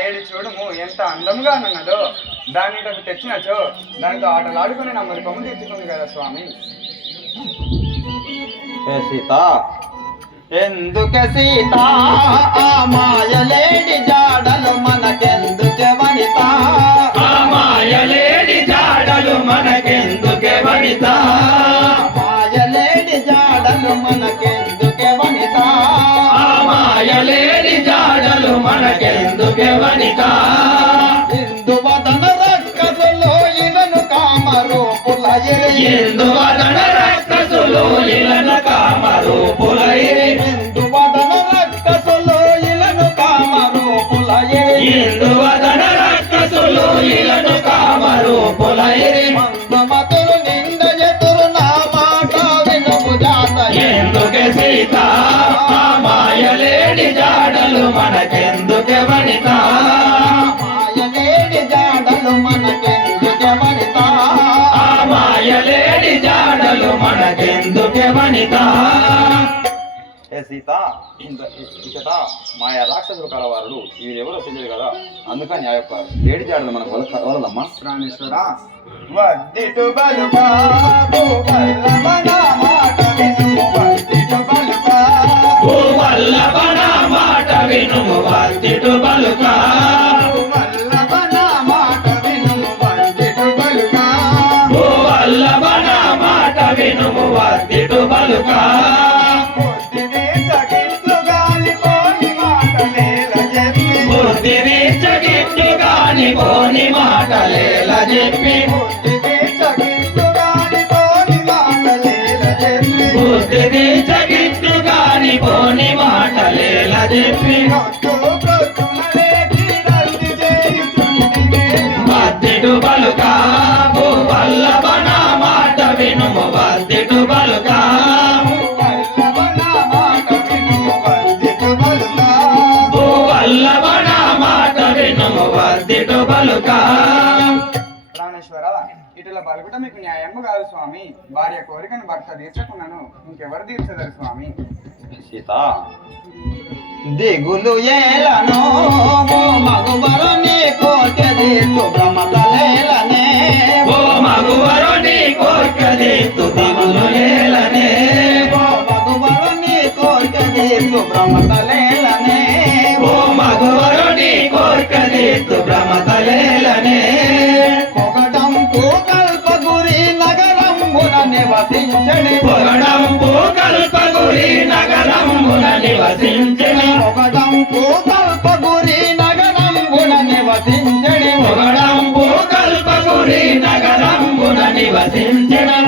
లేడి చూడుము ఎంత అందముగా ఉన్నదో. దాన్ని ఇక్కడికి తెచ్చినచో దానితో ఆటలాడుకుని నా మరి కొమ్ము తెచ్చుకుంది కదా స్వామి. సీత? ఎందుకు సీత? ఆ మాయలేడి జాడలు మనకెందుకు వనిత? ఆ మాయలేడి జాడలు మనకెందుకే వనిత? మాయలేడి జాడలు మనకెందుకు కామరూపులైరి మందమతులు నింద ఎదురు నా మాట వినుము జాత ఎందుకే సీత? మాయలేడి జాడలు మనకెందుకే వనిత మాయలేడి జాడలు మనకెందుకు వనిత ఆ మాయలేడి జాడలు మనకెందుకే వనిత సీత ఇంత ఇకట మాయా రాక్షసులు కలవారులు వీరెవరో తెలియదు కదా. అందుకని ఆ యొక్క ఏడి జాడలు మనకు వల వలదమ్మా. ప్రాణేశ్వర. వద్దిటు బలుగా భూవల్లభన మాట వినుము వద్దిటు బలుగా భూవల్లభన మాట వినుము వర్తిటు బలుక భూవల్లభన కోని మాటలేల చెప్పి. బుద్ధిని చకిట్లు గాలిపోని మాటలేల చెప్పి. బుద్ధి వీచగిట్టు కాని కోని మాటలేల చెప్పి. బలుక ప్రాణేశ్వర ఇటుల పలుకుట మీకు న్యాయము కాదు స్వామి. భార్య కోరికను భర్త తీర్చకున్నాను. ఇంకెవరు తీర్చదరు స్వామి? సీత. దిగులు ఏలను ఓ లేలనే. ఓ భ్రమతలేలనే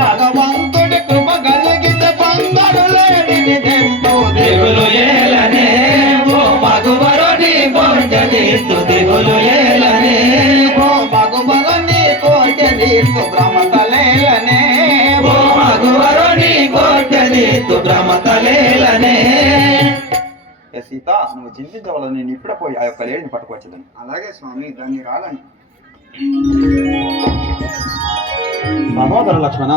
భగవంతుడి కృప కలిగితే లేడిని తెంపు దిగులు దిగులు భ్రమతలేలనే సీత నువ్వు చింతించవలని నేను ఇప్పుడే పోయి ఆ యొక్క లేడిని పట్టుకొచ్చేదని అలాగే స్వామి దాన్ని రాలని సహోదర లక్ష్మణ.